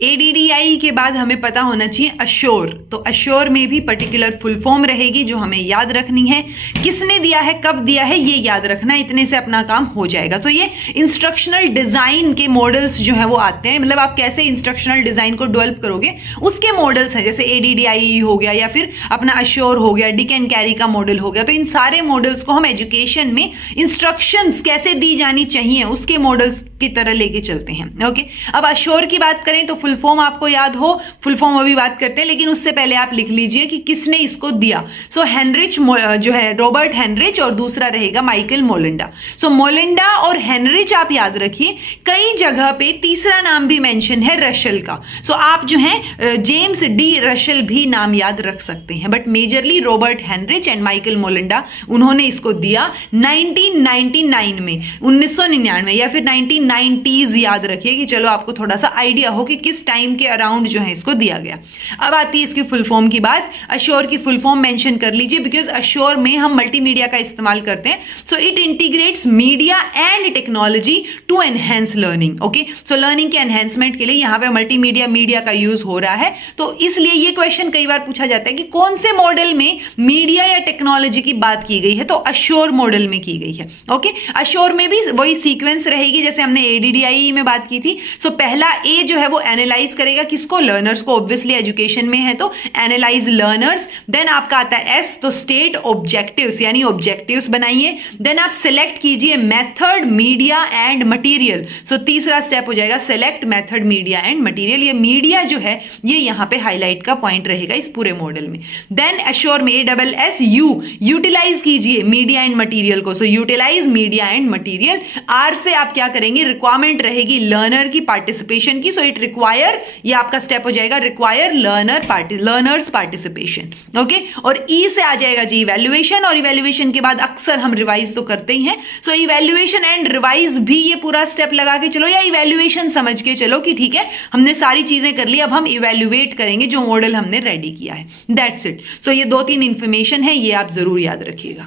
ADDIE के बाद हमें पता होना चाहिए अश्योर। तो अश्योर में भी पर्टिकुलर फुल फॉर्म रहेगी जो हमें याद रखनी है। किसने दिया है, कब दिया है, ये याद रखना, इतने से अपना काम हो जाएगा। तो ये इंस्ट्रक्शनल डिजाइन के मॉडल्स जो है वो आते हैं, मतलब आप कैसे इंस्ट्रक्शनल डिजाइन को डेवलप करोगे उसके मॉडल्स हैं। जैसे ADDIE हो गया या फिर अपना अश्योर हो गया, डिक एंड कैरी का मॉडल हो गया। तो इन सारे मॉडल्स को हम एजुकेशन में इंस्ट्रक्शंस कैसे दी जानी चाहिए उसके मॉडल्स की तरह लेके चलते हैं। ओके, अब अश्योर की बात करें तो फुल फॉर्म आपको याद हो, फुल फॉर्म अभी बात करते हैं, लेकिन उससे पहले आप लिख लीजिए कि किसने इसको दिया। सो हेनरिच जो है रॉबर्ट हेनरिच, और दूसरा रहेगा माइकल मोलिंडा। सो मोलिंडा और हेनरिच आप याद रखिए। कई जगह पे तीसरा नाम भी मेंशन है रशल का। सो आप जो है जेम्स डी रशल भी नाम याद रख सकते हैं, but majorly Robert Heinich and Michael Molenda, उन्होंने इसको दिया 1999 में, 1999 या फिर 1990s याद रखिए कि चलो आपको थोड़ा सा आइडिया हो कि किस टाइम के अराउंड जो है इसको दिया गया। अब आती है इसकी फुल फॉर्म की बात। अश्योर की फुल फॉर्म मेंशन कर लीजिए, बिकॉज अश्योर में हम मल्टीमीडिया का इस्तेमाल करते हैं। So it integrates media and technology to enhance learning. Okay, so learning के एनहेंसमेंट के लिए यहाँ पे मल्टीमीडिया मीडिया का यूज हो रहा है। तो इसलिए ये क्वेश्चन कई बार पूछा जाता है कि कौन से मॉडल में मीडिया या टेक्नोलॉजी की बात की गई है, तो अश्योर मॉडल में की गई है। ओके, अश्योर में भी वही सीक्वेंस रहेगी जैसे हमने ADDIE में बात की थी। सो पहला ए जो है वो एनालाइज करेगा किसको, लर्नर्स को। ऑब्वियसली एजुकेशन में है तो एनालाइज लर्नर्स। देन आपका आता है एस, तो स्टेट ऑब्जेक्टिव्स, यानी ऑब्जेक्टिव्स बनाइए। देन आप सिलेक्ट कीजिए मेथड, मीडिया एंड मटीरियल। सो तीसरा स्टेप हो जाएगा select method, media and material. ये मीडिया जो है ये यहां पे हाईलाइट का पॉइंट रहेगा इस पूरे मॉडल में। देन अश्योर में ASSU, यूटिलाइज कीजिए मीडिया एंड मटीरियल को। So utilize media and material. R से आप क्या करेंगे, रिक्वायरमेंट रहेगी लर्नर की पार्टिसिपेशन की। सो इट रिक्वायर, ये आपका स्टेप हो जाएगा रिक्वायर लर्नर्स पार्टिसिपेशन। ओके, और ई से आ जाएगा जी इवैल्यूएशन, और इवैल्यूएशन के बाद अक्सर हम रिवाइज तो करते ही हैं। सो इवैल्यूएशन एंड रिवाइज भी ये पूरा स्टेप लगा के चलो, या इवैल्यूएशन समझ के चलो कि ठीक है हमने सारी चीजें कर ली, अब हम इवैल्यूएट करेंगे जो मॉडल हमने रेडी किया है। That's it. सो ये 2-3 इंफॉर्मेशन है, ये आप जरूर याद रखिएगा।